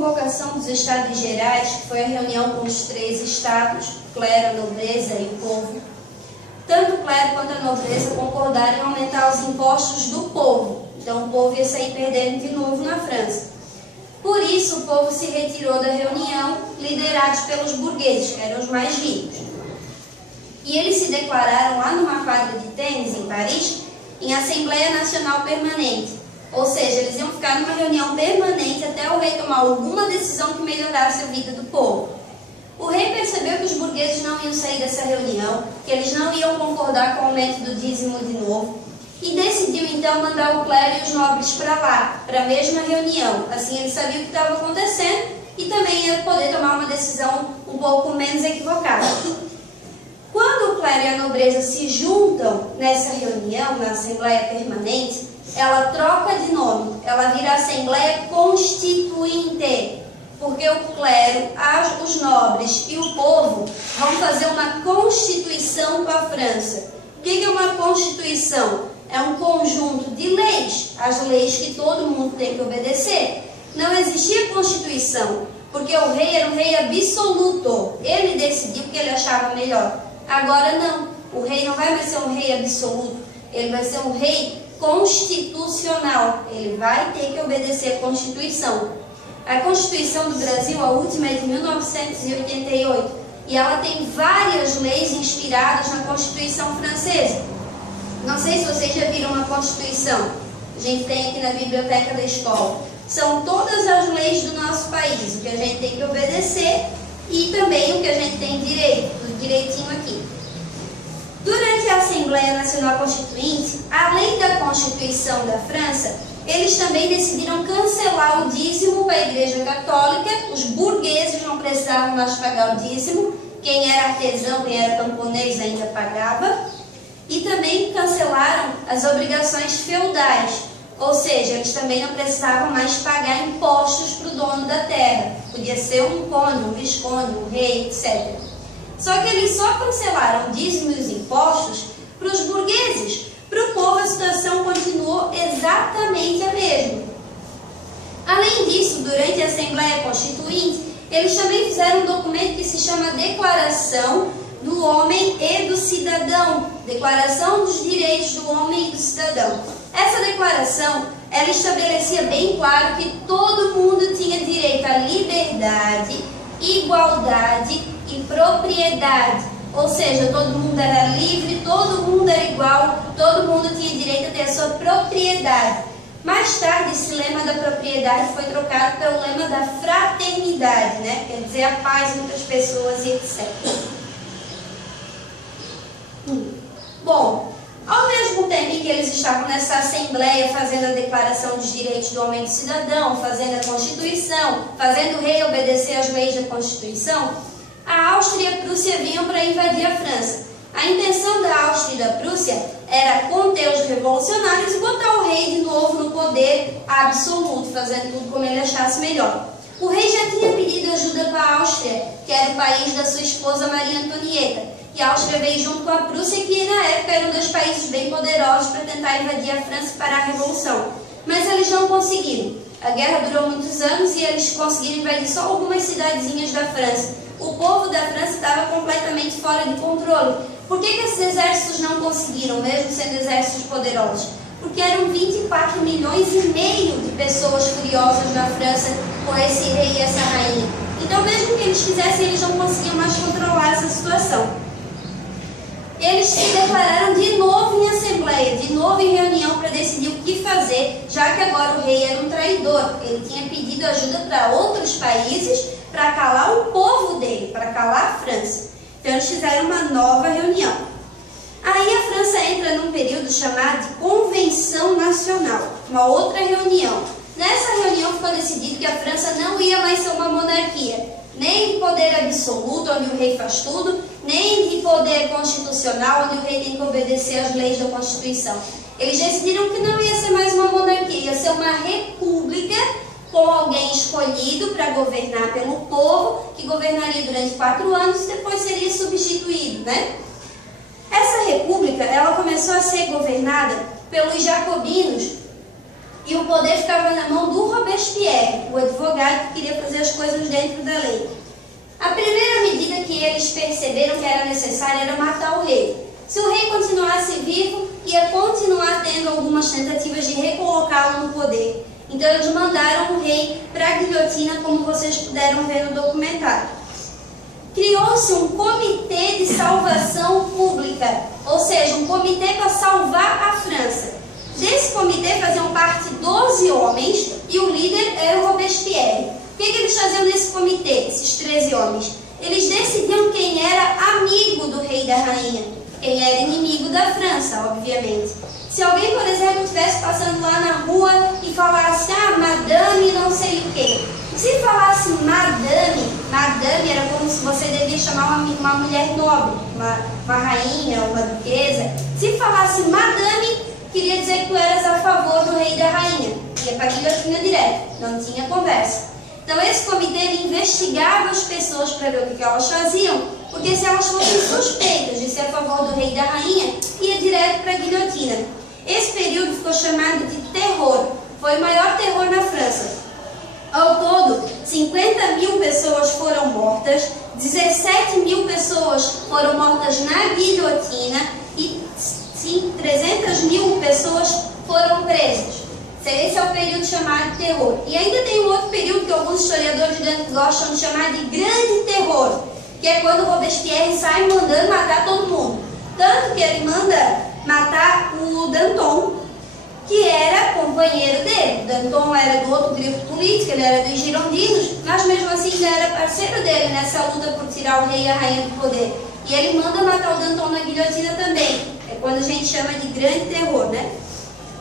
convocação dos Estados Gerais, que foi a reunião com os 3 estados, o clero, a nobreza e o povo, tanto o clero quanto a nobreza concordaram em aumentar os impostos do povo. Então, o povo ia sair perdendo de novo na França. Por isso, o povo se retirou da reunião, liderados pelos burgueses, que eram os mais ricos. E eles se declararam lá numa quadra de tênis, em Paris, em Assembleia Nacional Permanente. Ou seja, eles iam ficar numa reunião permanente até o rei tomar alguma decisão que melhorasse a vida do povo. O rei percebeu que os burgueses não iam sair dessa reunião, que eles não iam concordar com o aumento do dízimo de novo, e decidiu então mandar o clero e os nobres para lá, para a mesma reunião. Assim ele sabia o que estava acontecendo e também ia poder tomar uma decisão um pouco menos equivocada. Quando o clero e a nobreza se juntam nessa reunião, na Assembleia Permanente, ela troca de nome, ela vira Assembleia Constituinte, porque o clero, os nobres e o povo vão fazer uma constituição para a França. O que é uma constituição? É um conjunto de leis, as leis que todo mundo tem que obedecer. Não existia constituição, porque o rei era um rei absoluto, ele decidiu o que ele achava melhor. Agora não, o rei não vai mais ser um rei absoluto, ele vai ser um rei constitucional, ele vai ter que obedecer a Constituição. A Constituição do Brasil, a última, é de 1988, e ela tem várias leis inspiradas na Constituição francesa. Não sei se vocês já viram uma Constituição, a gente tem aqui na biblioteca da escola. São todas as leis do nosso país, o que a gente tem que obedecer e também o que a gente tem direito, tudo direitinho aqui. Durante a Assembleia Nacional Constituinte, além da Constituição da França, eles também decidiram cancelar o dízimo para a Igreja Católica. Os burgueses não precisavam mais pagar o dízimo, quem era artesão, quem era camponês ainda pagava. E também cancelaram as obrigações feudais, ou seja, eles também não precisavam mais pagar impostos para o dono da terra. Podia ser um conde, um visconde, um rei, etc. Só que eles só cancelaram o dízimo e os impostos para os burgueses. Para o povo a situação continuou exatamente a mesma. Além disso, durante a Assembleia Constituinte, eles também fizeram um documento que se chama Declaração do Homem e do Cidadão, Declaração dos Direitos do Homem e do Cidadão. Essa declaração, ela estabelecia bem claro que todo mundo tinha direito à liberdade, igualdade e propriedade. Ou seja, todo mundo era livre, todo mundo era igual, todo mundo tinha direito a ter a sua propriedade. Mais tarde, esse lema da propriedade foi trocado pelo lema da fraternidade, né? Quer dizer, a paz entre as pessoas e etc. Bom, ao mesmo tempo em que eles estavam nessa assembleia fazendo a declaração dos direitos do homem e do cidadão, fazendo a Constituição, fazendo o rei obedecer às leis da Constituição, a Áustria e a Prússia vinham para invadir a França. A intenção da Áustria e da Prússia era conter os revolucionários e botar o rei de novo no poder absoluto, fazendo tudo como ele achasse melhor. O rei já tinha pedido ajuda para a Áustria, que era o país da sua esposa Maria Antonieta. E a Áustria veio junto com a Prússia, que na época era um dos países bem poderosos para tentar invadir a França e parar a Revolução. Mas eles não conseguiram. A guerra durou muitos anos e eles conseguiram invadir só algumas cidadezinhas da França. O povo da França estava completamente fora de controle. Por que esses exércitos não conseguiram, mesmo sendo exércitos poderosos? Porque eram 24 milhões e meio de pessoas furiosas na França com esse rei e essa rainha. Então, mesmo que eles quisessem, eles não conseguiam mais controlar essa situação. Eles se declararam de novo em assembleia, de novo em reunião para decidir o que fazer, já que agora o rei era um traidor. Ele tinha pedido ajuda para outros países para calar o povo dele, para calar a França. Então eles fizeram uma nova reunião. Aí a França entra num período chamado de Convenção Nacional, uma outra reunião. Nessa reunião ficou decidido que a França não ia mais ser uma monarquia, nem de poder absoluto, onde o rei faz tudo, nem de poder constitucional, onde o rei tem que obedecer às leis da Constituição. Eles decidiram que não ia ser mais uma monarquia, ia ser uma república com alguém escolhido para governar pelo povo, que governaria durante 4 anos e depois seria substituído, né? Essa república, ela começou a ser governada pelos jacobinos e o poder ficava na mão do Robespierre, o advogado que queria fazer as coisas dentro da lei. A primeira medida que eles perceberam que era necessária era matar o rei. Se o rei continuasse vivo, ia continuar tendo algumas tentativas de recolocá-lo no poder. Então eles mandaram o rei para a guilhotina, como vocês puderam ver no documentário. Criou-se um comitê de salvação pública, ou seja, um comitê para salvar a França. Desse comitê faziam parte 12 homens e o líder era o Robespierre. O que eles faziam nesse comitê, esses 13 homens? Eles decidiam quem era amigo do rei e da rainha, quem era inimigo da França, obviamente. Se alguém, por exemplo, estivesse passando lá na rua e falasse, madame não sei o quê. Se falasse madame era como se você devia chamar uma mulher nobre, uma rainha, uma duquesa. Se falasse madame, queria dizer que tu eras a favor do rei e da rainha. Ia para a guilhotina direto, não tinha conversa. Então esse comitê investigava as pessoas para ver o que elas faziam, porque se elas fossem suspeitas de ser a favor do rei e da rainha, ia direto para a guilhotina. Esse período ficou chamado de terror, foi o maior terror na França. Ao todo, 50 mil pessoas foram mortas, 17 mil pessoas foram mortas na guilhotina e 300 mil pessoas foram presas. Esse é o período chamado de terror. E ainda tem um outro período que alguns historiadores gostam de chamar de grande terror, que é quando o Robespierre sai mandando matar todo mundo. Tanto que ele manda matar o Danton, que era companheiro dele. O Danton era do outro grupo político, ele era dos girondinos, mas mesmo assim ainda era parceiro dele nessa luta por tirar o rei e a rainha do poder. E ele manda matar o Danton na guilhotina também. É quando a gente chama de grande terror, né?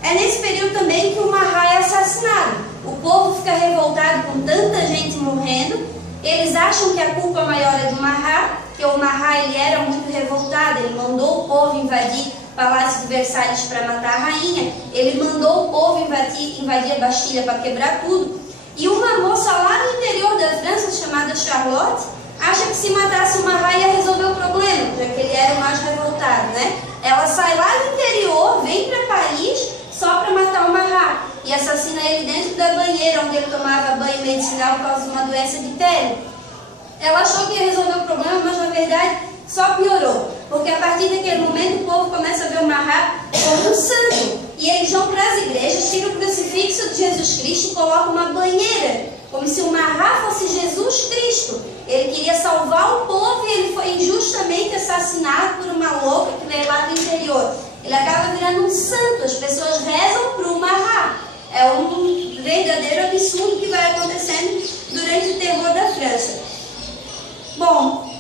É nesse período também que o Marat é assassinado. O povo fica revoltado com tanta gente morrendo. Eles acham que a culpa maior é do Marat, que o Marat ele era muito revoltado, ele mandou o povo invadir o Palácio de Versalhes para matar a rainha, ele mandou o povo invadir a Bastilha para quebrar tudo. E uma moça lá no interior da França, chamada Charlotte, acha que se matasse o Marat ia resolver o problema, já que ele era o mais revoltado, né? Ela sai lá do interior, vem para Paris, só para matar o Marat, e assassina ele dentro da banheira onde ele tomava banho medicinal por causa de uma doença de pele. Ela achou que ia resolver o problema, mas na verdade só piorou, porque a partir daquele momento o povo começa a ver o Marat como um santo, e eles vão para as igrejas, tiram o crucifixo de Jesus Cristo e colocam uma banheira, como se o Marat fosse Jesus Cristo. Ele queria salvar o povo e ele foi injustamente assassinado por uma louca que veio lá do interior. Ele acaba virando um santo, as pessoas rezam para o Marat. É um verdadeiro absurdo que vai acontecendo durante o terror da França. Bom,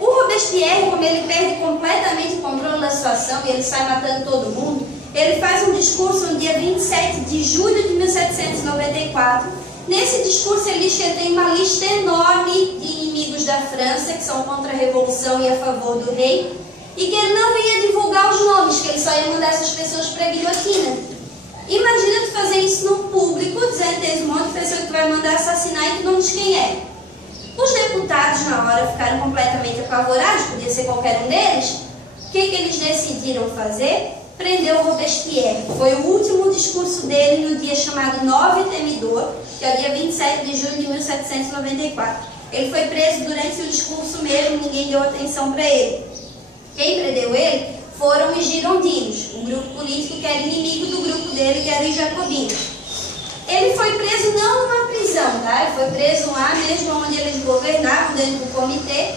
o Robespierre, como ele perde completamente o controle da situação e ele sai matando todo mundo, ele faz um discurso no dia 27 de julho de 1794. Nesse discurso ele diz que ele tem uma lista enorme de inimigos da França, que são contra a Revolução e a favor do rei, e que ele não ia divulgar os nomes, que ele só ia mandar essas pessoas para a guilhotina. Imagina tu fazer isso no público, dizendo que tem um monte de pessoa que tu vai mandar assassinar e tu não diz quem é. Os deputados na hora ficaram completamente apavorados, podia ser qualquer um deles. O que eles decidiram fazer? Prender o Robespierre. Foi o último discurso dele no dia chamado 9 Temidor, que é o dia 27 de julho de 1794. Ele foi preso durante o discurso mesmo, ninguém deu atenção para ele. Quem prendeu ele foram os girondinos, um grupo político que era inimigo do grupo dele, que era os jacobinos. Ele foi preso não numa prisão, tá? Ele foi preso lá mesmo onde eles governavam, dentro do comitê.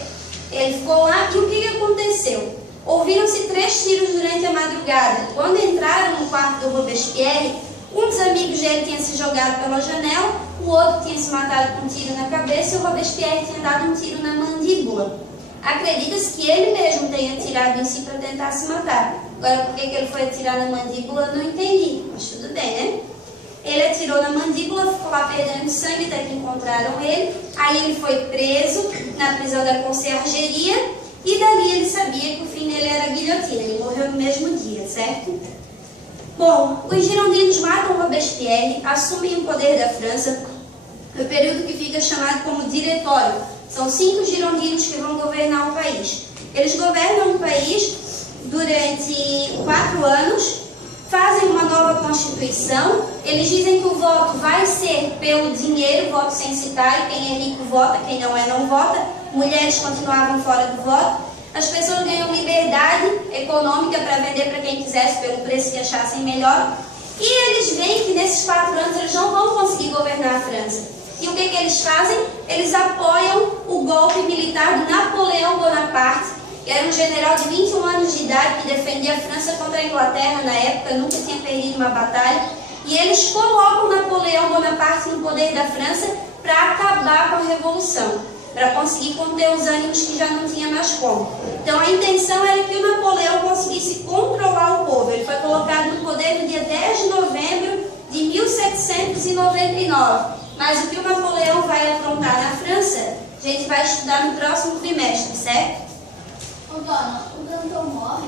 Ele ficou lá e o que aconteceu? Ouviram-se 3 tiros durante a madrugada. Quando entraram no quarto do Robespierre, um dos amigos dele tinha se jogado pela janela, o outro tinha se matado com um tiro na cabeça e o Robespierre tinha dado um tiro na mandíbula. Acredita-se que ele mesmo tenha atirado em si para tentar se matar. Agora, por que ele foi atirar na mandíbula, não entendi, mas tudo bem, né? Ele atirou na mandíbula, ficou lá perdendo sangue até que encontraram ele. Aí ele foi preso na prisão da Conciergeria e dali ele sabia que o fim dele era a guilhotina. Ele morreu no mesmo dia, certo? Bom, os girondinos matam Robespierre, assumem o poder da França, no período que fica chamado como Diretório. São 5 girondinos que vão governar o país. Eles governam o país durante 4 anos, fazem uma nova Constituição. Eles dizem que o voto vai ser pelo dinheiro, voto censitário, quem é rico vota, quem não é não vota. Mulheres continuavam fora do voto. As pessoas ganham liberdade econômica para vender para quem quisesse pelo preço que achassem melhor. E eles veem que nesses 4 anos eles não vão conseguir governar a França. E o que eles fazem? Eles apoiam o golpe militar de Napoleão Bonaparte, que era um general de 21 anos de idade que defendia a França contra a Inglaterra na época, nunca tinha perdido uma batalha. E eles colocam Napoleão Bonaparte no poder da França para acabar com a Revolução, para conseguir conter os ânimos que já não tinha mais como. Então a intenção era que o Napoleão conseguisse controlar o povo. Ele foi colocado no poder no dia 10 de novembro de 1799. Mas o que o Napoleão vai aprontar na França, a gente vai estudar no próximo trimestre, certo? Ô, dona, o cantor morre?